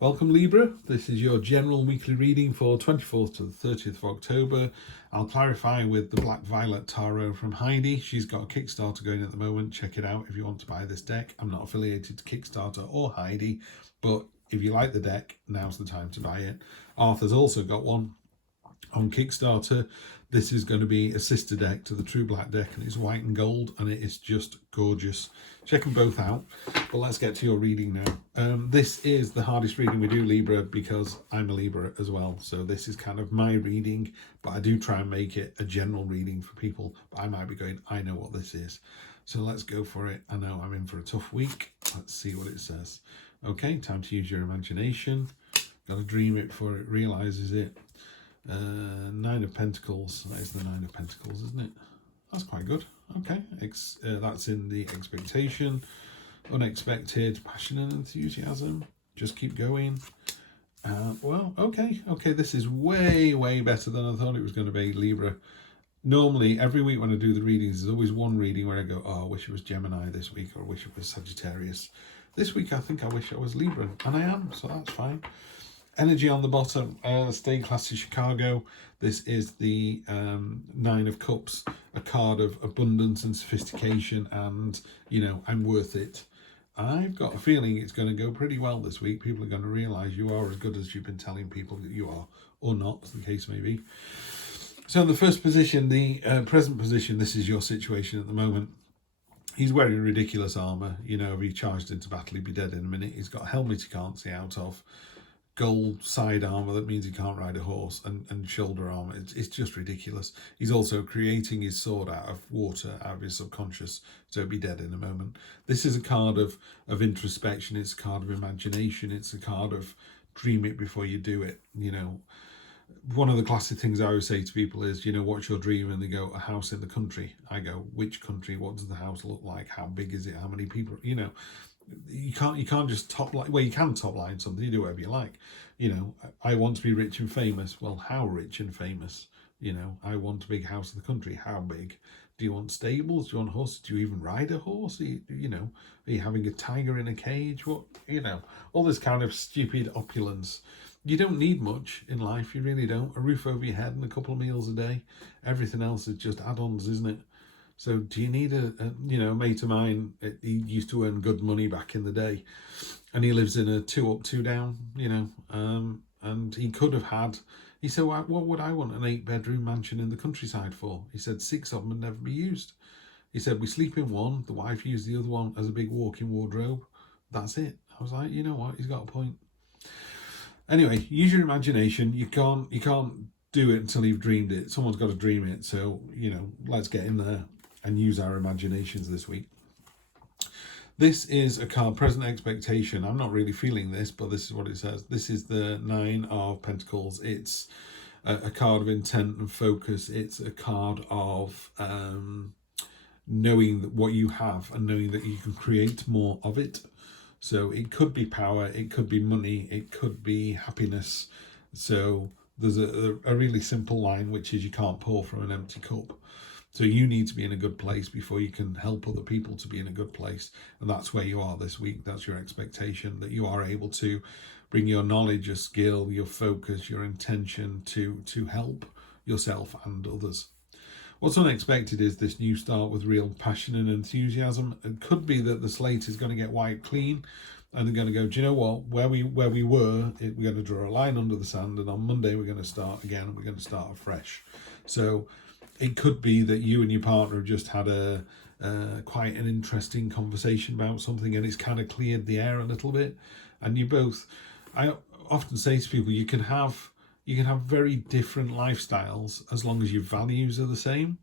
Welcome Libra, this is your general weekly reading for 24th to the 30th of October. I'll clarify with the Black Violet Tarot from Heidi. She's got a Kickstarter going at the moment. Check it out if you want to buy this deck. I'm not affiliated to Kickstarter or Heidi, but if you like the deck, now's the time to buy it. Arthur's also got one on Kickstarter. This is going to be a sister deck to the True Black deck, and it's white and gold, and it is just gorgeous. Check them both out. But let's get to your reading now. This is the hardest reading we do, Libra, because I'm a Libra as well. So this is kind of my reading, but I do try and make it a general reading for people. But I might be going, I know what this is. So let's go for it. I know I'm in for a tough week. Let's see what it says. Okay, time to use your imagination. Got to dream it before it realizes it. Nine of Pentacles. That is the Nine of Pentacles, isn't it? That's quite good. Okay, that's in the expectation, unexpected, passion and enthusiasm. Just keep going. Well, okay. This is way better than I thought it was going to be, Libra. Normally, every week when I do the readings, there's always one reading where I go, oh, I wish it was Gemini this week, or I wish it was Sagittarius. This week, I think I wish I was Libra, and I am, so that's fine. Energy on the bottom, staying class to Chicago. This is the Nine of Cups, a card of abundance and sophistication, and, you know, I'm worth it. I've got a feeling it's going to go pretty well this week. People are going to realise you are as good as you've been telling people that you are, or not, as the case may be. So in the first position, the present position, this is your situation at the moment. He's wearing ridiculous armour. You know, if he charged into battle, he'd be dead in a minute. He's got a helmet he can't see out of. Gold side armor that means he can't ride a horse, and shoulder armor. It's just ridiculous. He's also creating his sword out of water, out of his subconscious, so he'll be dead in a moment. This is a card of introspection. It's a card of imagination. It's a card of dream it before you do it. You know, one of the classic things I always say to people is, you know, what's your dream? And they go, a house in the country. I go, which country? What does the house look like? How big is it? How many people? You know, you can't just top line. Well, you can top line something. You do whatever you like. You know, I want to be rich and famous. Well, how rich and famous? You know, I want a big house in the country. How big? Do you want stables? Do you want horses? Do you even ride a horse? You know, are you having a tiger in a cage? What, you know, all this kind of stupid opulence. You don't need much in life. You really don't. A roof over your head and a couple of meals a day. Everything else is just add-ons, isn't it? So do you need a mate of mine, he used to earn good money back in the day, and he lives in a 2 up, 2 down, you know, and he could have had, he said, well, what would I want an 8-bedroom mansion in the countryside for? He said 6 of them would never be used. He said, we sleep in one, the wife used the other one as a big walk-in wardrobe. That's it. I was like, you know what, he's got a point. Anyway, use your imagination. You can't do it until you've dreamed it. Someone's got to dream it. So, you know, let's get in there and use our imaginations this week. This is a card, present expectation. I'm not really feeling this, but this is what it says. This is the 9 of Pentacles. It's a card of intent and focus. It's a card of knowing that what you have and knowing that you can create more of it. So it could be power, it could be money, it could be happiness. So there's a really simple line, which is you can't pour from an empty cup. So you need to be in a good place before you can help other people to be in a good place. And that's where you are this week. That's your expectation, that you are able to bring your knowledge, your skill, your focus, your intention to help yourself and others. What's unexpected is this new start with real passion and enthusiasm. It could be that the slate is going to get wiped clean, and they're going to go, do you know what, where we were, we're going to draw a line under the sand, and on Monday we're going to start again. We're going to start afresh. So it could be that you and your partner have just had a quite an interesting conversation about something, and it's kind of cleared the air a little bit. And you both, I often say to people, you can have very different lifestyles as long as your values are the same.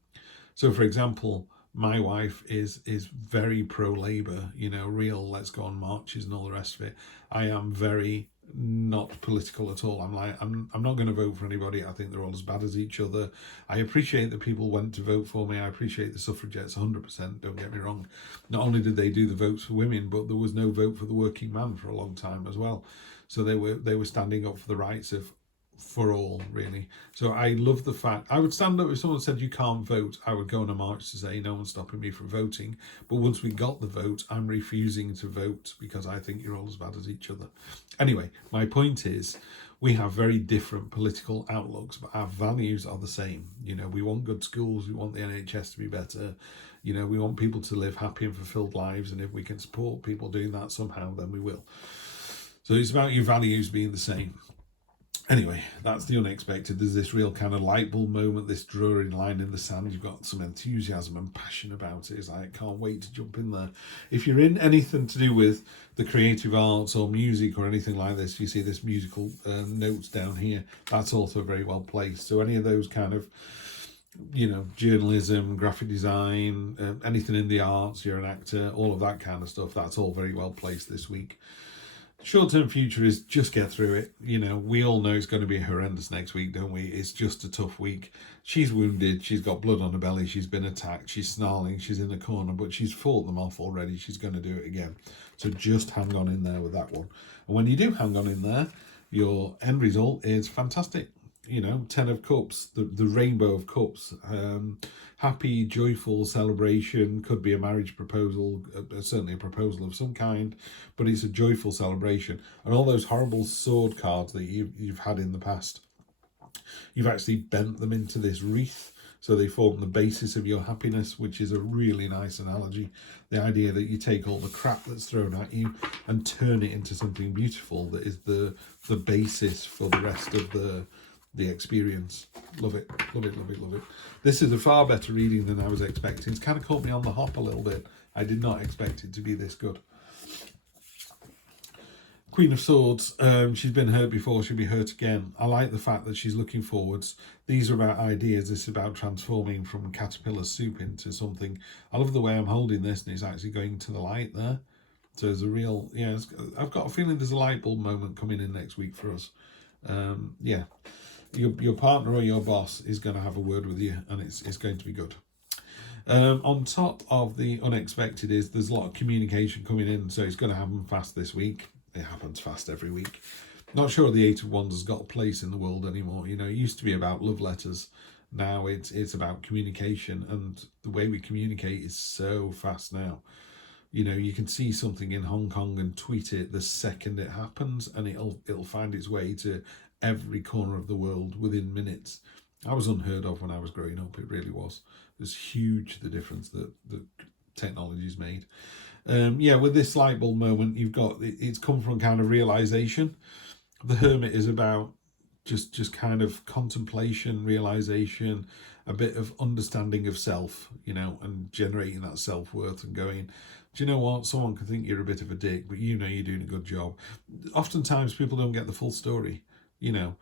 So, for example, my wife is very pro-Labour, you know, real let's go on marches and all the rest of it. I am very not political at all. I'm not going to vote for anybody. I think they're all as bad as each other. I appreciate that people went to vote for me. I appreciate the suffragettes 100%, don't get me wrong. Not only did they do the votes for women, but there was no vote for the working man for a long time as well. So they were standing up for the rights of for all, really. So I love the fact, I would stand up if someone said you can't vote, I would go on a march to say no one's stopping me from voting. But once we got the vote, I'm refusing to vote because I think you're all as bad as each other. Anyway, my point is, we have very different political outlooks, but our values are the same. You know, we want good schools, we want the NHS to be better, you know, we want people to live happy and fulfilled lives, and if we can support people doing that somehow, then we will. So it's about your values being the same. Anyway, that's the unexpected. There's this real kind of light bulb moment, this drawing line in the sand. You've got some enthusiasm and passion about it. It's like, I can't wait to jump in there. If you're in anything to do with the creative arts or music or anything like this, you see this musical notes down here. That's also very well placed. So any of those kind of, you know, journalism, graphic design, anything in the arts, you're an actor, all of that kind of stuff, that's all very well placed this week. Short-term future is just get through it. You know, we all know it's going to be horrendous next week, don't we? It's just a tough week. She's wounded. She's got blood on her belly. She's been attacked. She's snarling. She's in the corner, but she's fought them off already. She's going to do it again. So just hang on in there with that one. And when you do hang on in there, your end result is fantastic. You know, 10 of Cups, the rainbow of cups. Happy, joyful celebration. Could be a marriage proposal, certainly a proposal of some kind, but it's a joyful celebration. And all those horrible sword cards that you've had in the past, you've actually bent them into this wreath, so they form the basis of your happiness, which is a really nice analogy. The idea that you take all the crap that's thrown at you and turn it into something beautiful that is the basis for the rest of the experience. Love it, love it, love it, love it. This is a far better reading than I was expecting. It's kind of caught me on the hop a little bit. I did not expect it to be this good. Queen of Swords, she's been hurt before, she'll be hurt again. I like the fact that she's looking forwards. These are about ideas. This is about transforming from caterpillar soup into something. I love the way I'm holding this, and it's actually going to the light there. So there's a real, yeah, I've got a feeling there's a light bulb moment coming in next week for us. Yeah. Your partner or your boss is going to have a word with you, and it's going to be good. On top of the unexpected is there's a lot of communication coming in, so it's going to happen fast this week. It happens fast every week. Not sure the Eight of Wands has got a place in the world anymore. You know, it used to be about love letters. Now it's about communication, and the way we communicate is so fast now. You know, you can see something in Hong Kong and tweet it the second it happens, and it'll find its way to every corner of the world within minutes. I was unheard of when I was growing up. It really was. It was huge, the difference that technology's made. Yeah, with this light bulb moment, you've got, it's come from kind of realization. The Hermit is about just kind of contemplation, realization, a bit of understanding of self, you know, and generating that self-worth and going, do you know what? Someone can think you're a bit of a dick, but you know you're doing a good job. Oftentimes people don't get the full story. You know,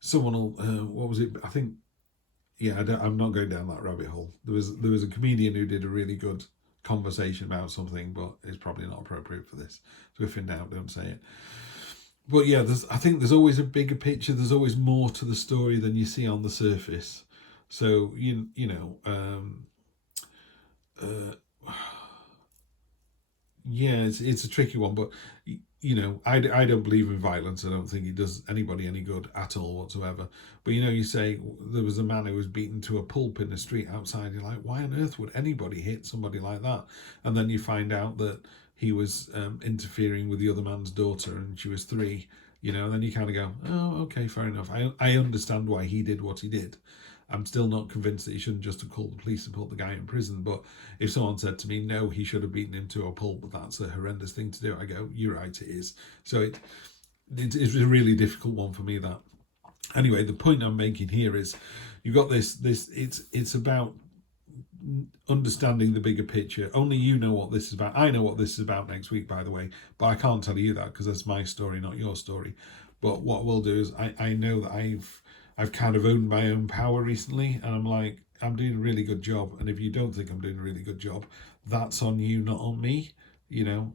someone will, what was it? I think, yeah, I'm not going down that rabbit hole. There was a comedian who did a really good conversation about something, but it's probably not appropriate for this. So if in doubt, don't say it. But yeah, I think there's always a bigger picture. There's always more to the story than you see on the surface. So, you know, yeah, it's a tricky one, but you know, I don't believe in violence. I don't think it does anybody any good at all whatsoever. But you know, you say there was a man who was beaten to a pulp in the street outside. You're like, why on earth would anybody hit somebody like that? And then you find out that he was interfering with the other man's daughter, and she was 3. You know, and then you kind of go, oh, okay, fair enough. I understand why he did what he did. I'm still not convinced that he shouldn't just have called the police and put the guy in prison. But if someone said to me, no, he should have beaten him to a pulp, but that's a horrendous thing to do, I go, you're right, it is. So it's a really difficult one for me, that. Anyway, the point I'm making here is you've got this it's about understanding the bigger picture. Only you know what this is about. I know what this is about next week, by the way, but I can't tell you that because that's my story, not your story. But what we'll do is I know that I've kind of owned my own power recently, and I'm like, I'm doing a really good job. And if you don't think I'm doing a really good job, that's on you, not on me. You know,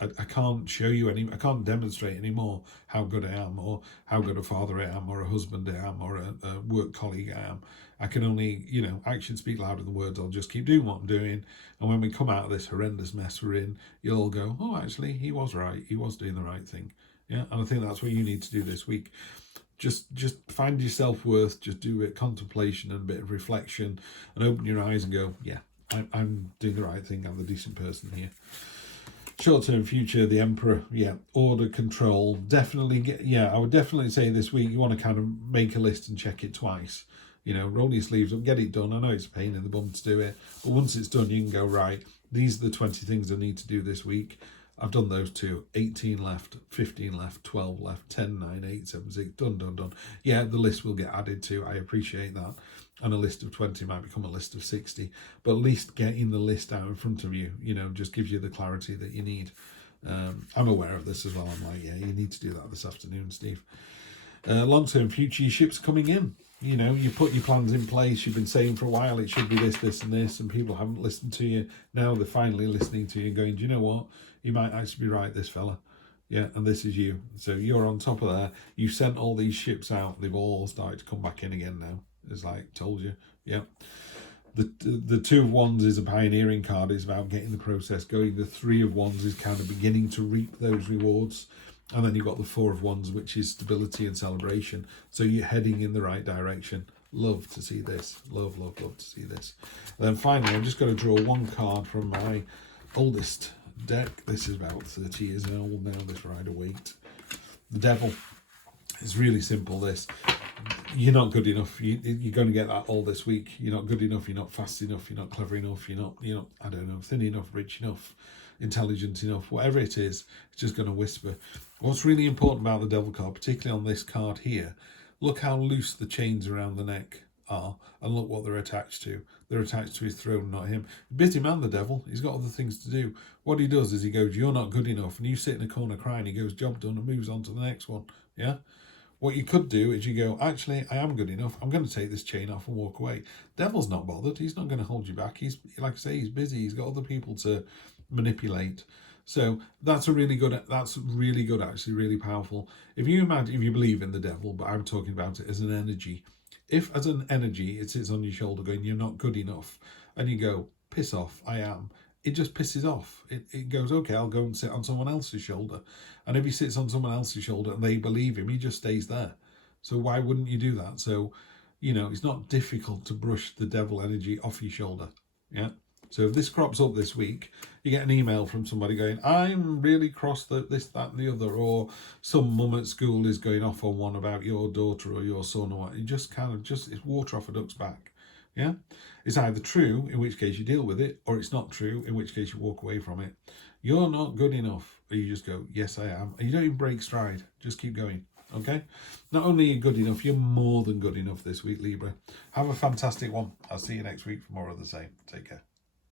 I can't show you I can't demonstrate anymore how good I am, or how good a father I am, or a husband I am, or a work colleague I am. I can only, you know, actions speak louder than words. I'll just keep doing what I'm doing. And when we come out of this horrendous mess we're in, you'll all go, oh, actually, he was right. He was doing the right thing. Yeah, and I think that's what you need to do this week. just find your self-worth, just do a bit of contemplation and a bit of reflection, and open your eyes and go, yeah, I'm doing the right thing, I'm the decent person here. Short-term future, the Emperor, yeah, order, control, definitely I would definitely say this week you want to kind of make a list and check it twice. You know, roll your sleeves up, get it done. I know it's a pain in the bum to do it, but once it's done, you can go, right, these are the 20 things I need to do this week. I've done those two. 18 left, 15 left, 12 left, 10, 9, 8, 7, 6, done. Yeah, the list will get added to. I appreciate that. And a list of 20 might become a list of 60. But at least getting the list out in front of you, you know, just gives you the clarity that you need. I'm aware of this as well. I'm like, yeah, you need to do that this afternoon, Steve. Long-term future, your ship's coming in. You know, you put your plans in place. You've been saying for a while it should be this, this, and this, and people haven't listened to you. Now they're finally listening to you and going, do you know what? You might actually be right, this fella. Yeah, and this is you. So you're on top of there. You've sent all these ships out. They've all started to come back in again now. It's like, told you. Yeah. The Two of Wands is a pioneering card. It's about getting the process going. The Three of Wands is kind of beginning to reap those rewards. And then you've got the Four of Wands, which is stability and celebration. So you're heading in the right direction. Love to see this. Love to see this. And then finally, I'm just going to draw one card from my oldest deck. This is about 30 years old now, this Rider-Waite. The Devil. It's really simple, this. You're not good enough. You're going to get that all this week. You're not good enough. You're not fast enough. You're not clever enough. You're not, I don't know, thin enough, rich enough, intelligent enough. Whatever it is, it's just going to whisper. What's really important about the Devil card, particularly on this card here, look how loose the chains around the neck are, and look what they're attached to. They're attached to his throne, not him. Busy man, the Devil. He's got other things to do. What he does is he goes, you're not good enough, and you sit in a corner crying. He goes, job done, and moves on to the next one. Yeah. What you could do is you go, actually, I am good enough. I'm going to take this chain off and walk away. Devil's not bothered. He's not going to hold you back. He's, like I say, he's busy. He's got other people to manipulate. So that's really good, actually, really powerful. If you believe in the Devil, but I'm talking about it as an energy. If as an energy it sits on your shoulder going, you're not good enough, and you go, piss off, I am. It just pisses off. It goes, okay, I'll go and sit on someone else's shoulder. And if he sits on someone else's shoulder and they believe him, he just stays there. So why wouldn't you do that? So, it's not difficult to brush the Devil energy off your shoulder. Yeah. So if this crops up this week, you get an email from somebody going, I'm really cross this, that, and the other, or some mum at school is going off on one about your daughter or your son or what. You just it's water off a duck's back. Yeah, it's either true, in which case you deal with it, or it's not true, in which case you walk away from it. You're not good enough, or you just go, yes, I am. And you don't even break stride. Just keep going. Okay? Not only are you good enough, you're more than good enough this week, Libra. Have a fantastic one. I'll see you next week for more of the same. Take care.